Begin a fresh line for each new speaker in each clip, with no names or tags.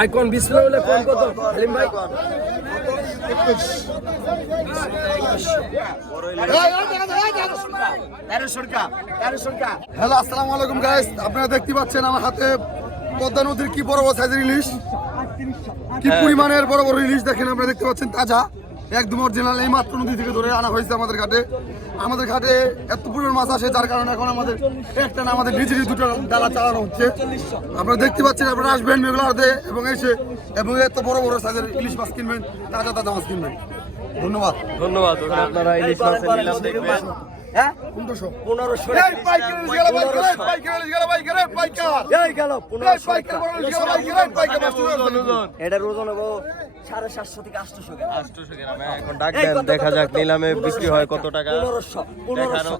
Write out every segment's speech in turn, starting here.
Icon বিসমিল্লাহ বলে কোন কত? হালিম ভাই?
হ্যালো, আসসালামু আলাইকুম গাইস আপনারা দেখতে পাচ্ছেন আমার হাতে পদ্মা নদীর কি বড় বড় সাইজের ইলিশ? কি পরিমাণের বড় বড় ইলিশ দেখেন, আপনারা দেখতে পাচ্ছেন, তাজা। একদম অরিজিনাল এই মাত্র নদী থেকে ধরে আনা হয়েছে আমাদের ঘাটে। আমাদের ঘাটে এত পরিমাণ মাছ আসে যার কারণে এখন আমাদের একটা না আমাদের নিজেরই দুটো ডালা চালানো হচ্ছে। আপনারা দেখতে পাচ্ছেন আপনারা আসবেন মেঘলাতে এবং এসে এবং এত বড় বড় সাইজের ইলিশ মাছ কিনবেন তাজা তাজা মাছ কিনবেন। ধন্যবাদ।
ধন্যবাদ আপনারা ইলিশ মাছের নিলাম দেখবেন।
হ্যাঁ? এটার ওজন হব।
দেখা যাক নিলামে বিক্রি হয় কত টাকা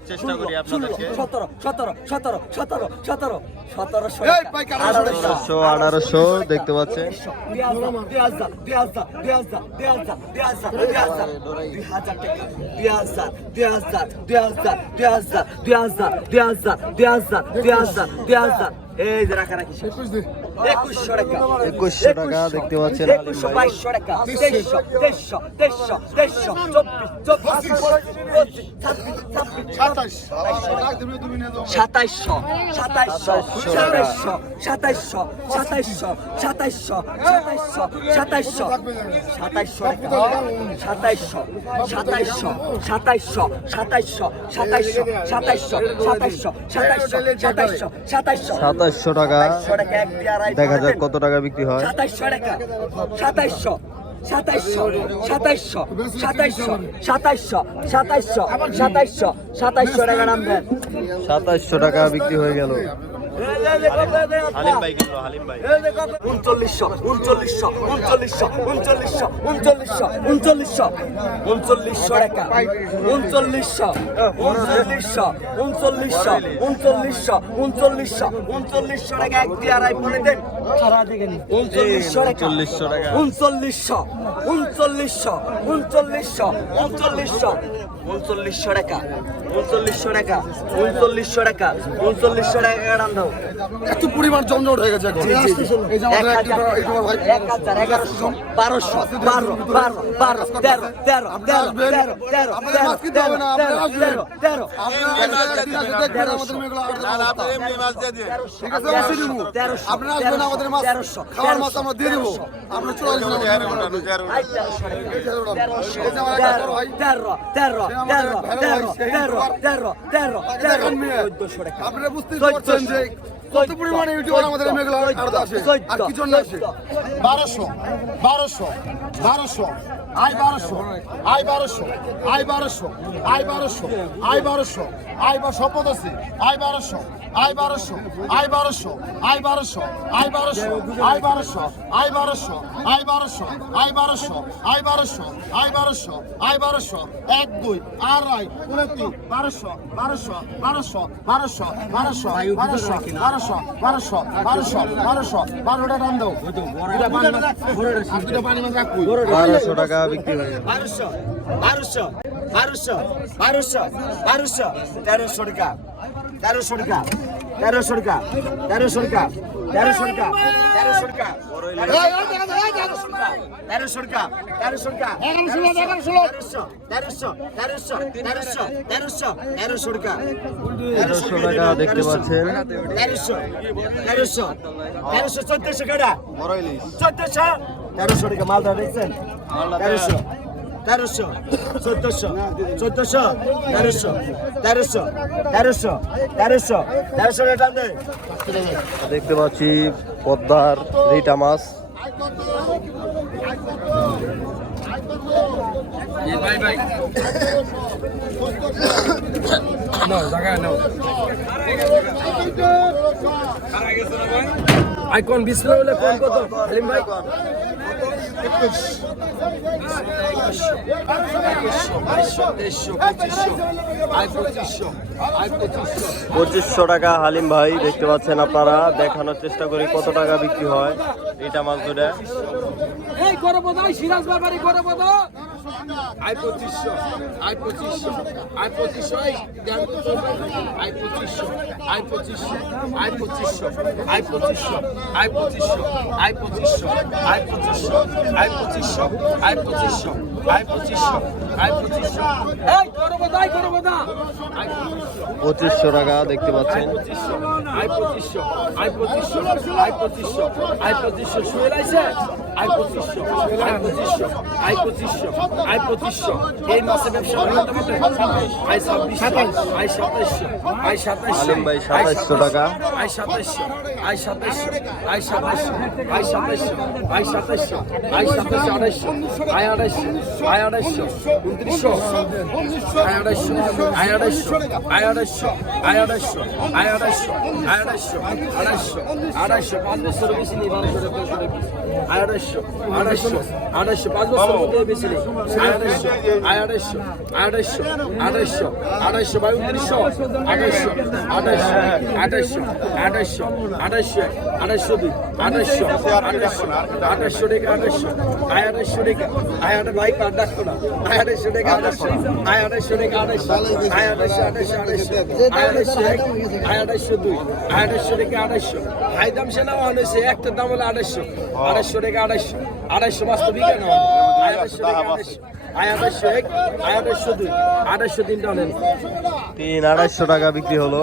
চেষ্টা করি
সতেরো সতেরো সতেরো সতেরো সতেরো সতেরোশো
আঠারোশো আঠারোশো দেখতে পাচ্ছেন
এই যে রাখা রাখি একুশশো টাকা
দেখতে পাচ্ছেন।
সাতাইশশো সাতাইশশো সাতাইশশো সাতাইশশো সাতাইশশো সাতাইশশো সাতাইশশো সাতাইশশো সাতাইশশো সাতাইশশো সাতাইশশো সাতাইশশো সাতাইশশো সাতাইশশো সাতাইশশো সাতাইশশো সাতাইশশো সাতাইশশো
টাকা
এক আড়াই
দেখা যাক কত টাকা বিক্রি হয়?
সাতাইশশো টাকা। সাতাইশশো। সাতাইশশো। সাতাইশশো। সাতাইশশো। সাতাইশশো। সাতাইশশো। সাতাইশশো। সাতাইশশো টাকা নাম দেন।
সাতাইশশো টাকা বিক্রি হয়ে গেল। হালিম ভাই কিনলো হালিম ভাই
উনচল্লিশশো উনচল্লিশশো উনচল্লিশশো উনচল্লিশশো উনচল্লিশশো উনচল্লিশশো উনচল্লিশশো টাকা উনচল্লিশশো উনচল্লিশশো উনচল্লিশশো উনচল্লিশশো উনচল্লিশশো উনচল্লিশশো টাকা এক দিয়ে আড়াই বলে দেন উনচল্লিশশো টাকা।
উনচল্লিশশো।
উনচল্লিশশো। উনচল্লিশশো। উনচল্লিশশো। উনচল্লিশশো। টাকা। উনচল্লিশশো টাকা। উনচল্লিশশো টাকা। উনচল্লিশশো টাকা দাম দাও?
এত পরিমাণ জমজট হয়ে গেছে
বারোশো বারো বারো বারো তেরো তেরো তেরো তেরো। তেরোশো।
আপনারা আসবেন আমাদের মাছ খাওয়ার মাছ আমরা দিয়ে দেবো। আমরা
চুয়াল্লিশ
আপনারা
বুঝতে
পারছেন যে কত পরিমাণে ইউটিউবার আমাদের মেঘলা আর কি জন্য আছে
বারোশো বারোশো বারোশো। আই বারোশো আই বারোশো আই বারোশো আই বারোশো আই বারোশো আই বা শপথ আছে আই বারোশো আই বারোশো আই বারোশো আই বারোশো আই বারোশো আই বারোশো আই বারোশো আই বারোশো আই বারোশো আই বারোশো আই বারোশো আই বারোশো এক দুই আড়াই উনতি বারোশো বারোশো বারোশো বারোশো বারোশো বারোশো বারোশো বারোশো বারোশো বারোশো বারোটা দাম দাও
বারোশো টাকা বিক্রি হয়ে যাবে
বারোশো বারোশো বারোশো বারোশো বারোশো, তেরোশো টাকা তেরোশো টাকা তেরোশো টাকা তেরোশো টাকা। তেরোশো টাকা তেরোশো টাকা তেরোশো টাকা তেরোশো টাকা তেরোশো তেরোশো তেরোশো তেরোশো তেরোশো তেরোশো টাকা
তেরোশো টাকা দেখতে পাচ্ছেন।
তেরোশো তেরোশো তেরোশো চোদ্দশো কেটা চোদ্দশো? তেরোশো টাকা মালদা দেখছেন? তেরোশো। তেরোশো চোদ্দশো চোদ্দশো তেরোশো তেরোশো তেরোশো তেরোশো তেরোশো
দেখতে পাচ্ছি পদ্মার রিটা মাছ। আইকন বিসমিল্লাহ বলে কোন কত ভাই? পঁচিশশো টাকা, হালিম ভাই, দেখতে পাচ্ছেন আপনারা। দেখানোর চেষ্টা করি কত টাকা বিক্রি হয়। এটা মাছ ধরে
এই করব সিরাজ গরবদ।
আই পঁচিশশো আই পঁচিশশো আই পঁচিশশো আই পঁচিশশো আই পঁচিশশো আই পঁচিশশো আই পঁচিশশো আই পঁচিশশো আই পঁচিশশো আই পঁচিশশো আই পঁচিশশো আই পঁচিশশো আই পঁচিশশো আই পঁচিশশো এই করো বাদাই করো বাদা পঁচিশশো
টাকা দেখতে পাচ্ছেন
পঁচিশশো আই পঁচিশশো আই পঁচিশশো আই পঁচিশশো আই পঁচিশশো শুয়ে লাইছে আই পঁচিশশো আই পঁচিশশো আই পঁচিশশো আই পঁচিশশো এই মাসে ব্যবসা আই ছাব্বিশশো আই সাতাইশশো আই সাতাইশশো
ভাই সাতাইশশো টাকা
আই সাতাইশশো আই সাতাইশশো আই সাতাইশশো আই সাতাইশশো আই সাতাইশশো আই সাতাইশশো আড়াইশো আই আড়াইশো আই আড়াইশো উনত্রিশশো আই আড়াইশো আই আড়াইশো আই আড়াইশো আই আড়াইশো আই আড়াইশো আই আড়াইশো আড়াইশো আড়াইশো পাঁচ বছর বেশি নেই বারোশো আই আড়াইশো আড়াইশো আড়াইশো পাঁচ বছর মধ্যে বেশি নেই। আড়াইশো আড়াইশো আড়াইশো আড়াইশো আড়াইশো উনত্রিশশো আড়াইশো আড়াইশো আড়াইশো আড়াইশো আড়াইশো আড়াইশো দুই। আঠাশশো। আঠাশশো। টাকা, আঠাশশো। আয় আঠাশশো টাকা। আয় আটা ভাই কার ডাকতো না। আয় আঠাশশো টাকা, আঠাশশো। আয় আঠাশশো টাকা, আঠাশশো। আয় আঠাশশো আঠাশশো আঠাশশো। আয় আঠাশশো আয় আঠাশশো দুই। আয় আঠাশশো টাকা, আঠাশশো। হাই দাম সে নেওয়া হয়েছে। একটা দাম হলো আঠাশশো। আড়াইশো টাকা, আঠাশশো। আঠাশশো বাস্তবিকা আয় আঠাশশো টাকা আড়াইশো এক আড়াইশো দুই আড়াইশো তিনটা নেন
তিন আড়াইশো টাকা বিক্রি হলো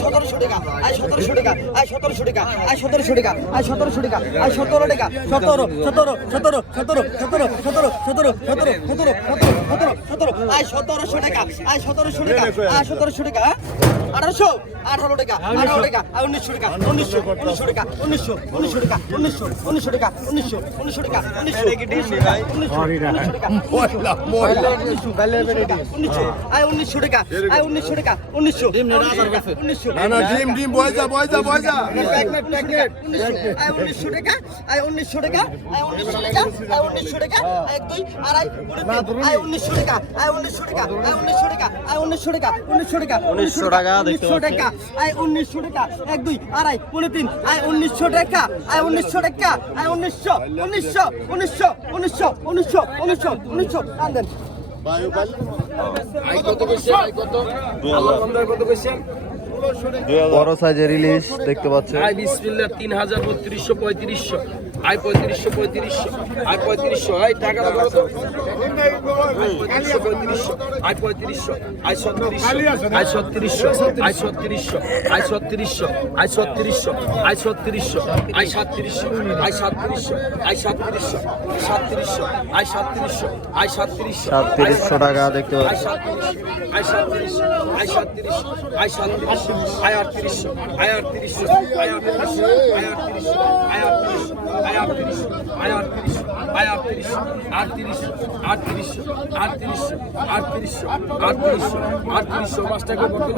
সতেরোশো টাকা আয় সতেরোশো টাকা আয় সতেরোশো টাকা আয় সতেরোশো টাকা আয় সতেরোশো টাকা আয় সতেরো টাকা সতেরো সতেরো সতেরো সতেরো সতেরো সতেরো সতেরো সতেরো সতেরো সতেরো সতেরো সতেরো আয় সতেরোশো টাকা আয় সতেরোশো টাকা আয় সতেরোশো টাকা আঠারোশো আঠারো টাকা আঠারো টাকা আর উনিশশো টাকা উনিশশো উনিশশো টাকা উনিশশো উনিশশো টাকা উনিশশো উনিশশো টাকা উনিশশো উনিশশো টাকা উনিশশো উনিশশো টাকা উনিশশো আয় উনিশশো টাকা আয় উনিশশো টাকা উনিশশো উনিশশো
না না ডিম ডিম বয় যা বয় যা বয় যা
আয় উনিশশো টাকা আয় উনিশশো টাকা আয় উনিশশো টাকা আয় উনিশশো টাকা এক দুই আড়াই আয় উনিশশো টাকা আয় উনিশশো টাকা আয় উনিশশো টাকা আয় উনিশশো টাকা উনিশশো টাকা
1900 টাকা দেখতে
উনিশশো টাকা। আয় উনিশশো টাকা। এক দুই আড়াই পনেরো তিন। আয় উনিশশো টাকা। আয় উনিশশো টাকা। আয় উনিশশো উনিশশো উনিশশো উনিশশো উনিশশো উনিশশো উনিশশো। টান দেন।
কত কইছে আই কত? আল্লাহ বান্দার কত কইছেন
বড় সাইজের ইলিশ দেখতে পাচ্ছেন।
তিন হাজার বত্রিশশো পঁয়ত্রিশশো। আই পঁয়ত্রিশশো পঁয়ত্রিশশো আই পঁয়ত্রিশশো আই টাকা পঁয়ত্রিশশো পঁয়ত্রিশশো আই পঁয়ত্রিশশো আই ছত্রিশশো আই ছত্রিশশো আই ছত্রিশশো আই ছত্রিশশো আই ছত্রিশশো আই ছত্রিশশো আই সাতত্রিশশো আই সাতত্রিশশো আই সাতত্রিশশো আই সাতত্রিশশো আই সাতত্রিশশো
সাতত্রিশশো টাকা দেখতে
আই সাতত্রিশশো আই সাতত্রিশশো আই সাতত্রিশশো আই সাতত্রিশশো আই আটত্রিশশো আই আটত্রিশশো আই আটত্রিশশো আই আটত্রিশশো আই আটত্রিশশো আটত্রিশ আটত্রিশ আটত্রিশ আটত্রিশ আটত্রিশ আটত্রিশ আটত্রিশ আটত্রিশশো আটত্রিশশো পাঁচ টাকা কত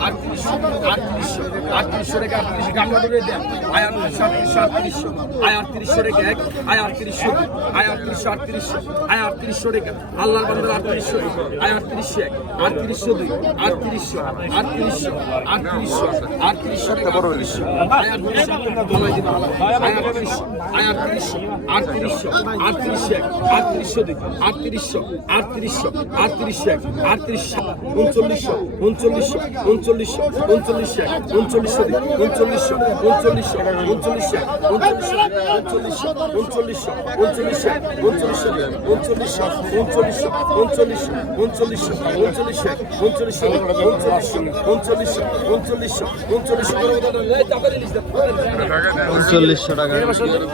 আটত্রিশশো আটত্রিশশো আটত্রিশশো রেখে আটত্রিশ গামলা ধরে দেন আয় আটত্রিশশো আটত্রিশশো আয় আটত্রিশশো রেখে এক আয় আটত্রিশশো আয় আটত্রিশশো আটত্রিশশো আয় আটত্রিশশো রেখে আল্লাহর বান্ধব আটত্রিশশো আয় এক আটত্রিশশো আটত্রিশশো আটত্রিশশো আটত্রিশশো আটত্রিশশো রেখে আটত্রিশশো আয় আটত্রিশশো আয় আটত্রিশশো আটত্রিশশো আটত্রিশশো আটত্রিশশো এক আটত্রিশশো দুই আটত্রিশশো আটত্রিশশো আটত্রিশশো এক আটত্রিশশো উনচল্লিশশো উনচল্লিশশো উনচল্লিশশো উনচল্লিশশো এক উনচল্লিশশো দুই উনচল্লিশশো উনচল্লিশশো উনচল্লিশশো উনচল্লিশশো উনচল্লিশশো উনচল্লিশশো উনচল্লিশশো উনচল্লিশশো উনচল্লিশশো উনচল্লিশশো উনচল্লিশশো উনচল্লিশশো উনচল্লিশশো উনচল্লিশশো উনচল্লিশশো উনচল্লিশশো উনচল্লিশশো
উনচল্লিশশো। টাকা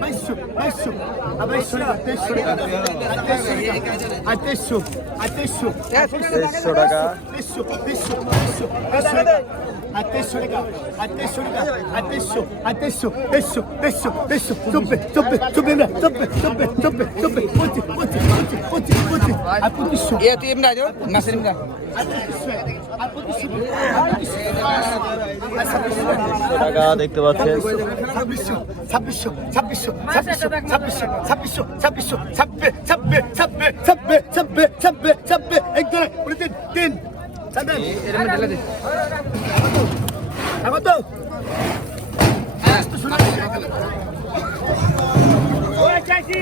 বাইশশো বাইশশো বাইশশো তেইশশো টাকা আর তেইশশো আর তেইশশো
তেইশশো টাকা
তেইশশো তেইশশো তেইশশো তেইশশো টাকা আর তেইশশো টাকা আর তেইশশো টাকা আর তেইশশো আর তেইশশো তেইশশো তেইশশো তেইশশো চব্বে চব্বে চব্বে না চব্বে চব্বে চব্বে চব্বে পঁচিশ পঁচিশ পঁচিশ পঁচিশ পঁচিশ আর পঁচিশশো পঁচিশশো আর পঁচিশশো আর পঁচিশশো
পঁচিশশো টাকা দেখতে পাচ্ছেন
ছাব্বিশশো ছাব্বিশশো ছাব্বিশশো ছাব্বিশশো ছাব্বিশশো ছাব্বিশশো ছাব্বিশশো ছাব্বিশ ছাব্বিশ ছাব্বিশ ছাব্বিশ ছাব্বিশ ছাব্বিশ ছাব্বিশ এক ধরে উনি তিন। তিন ছাব্বিশ আমার তো
চাইছি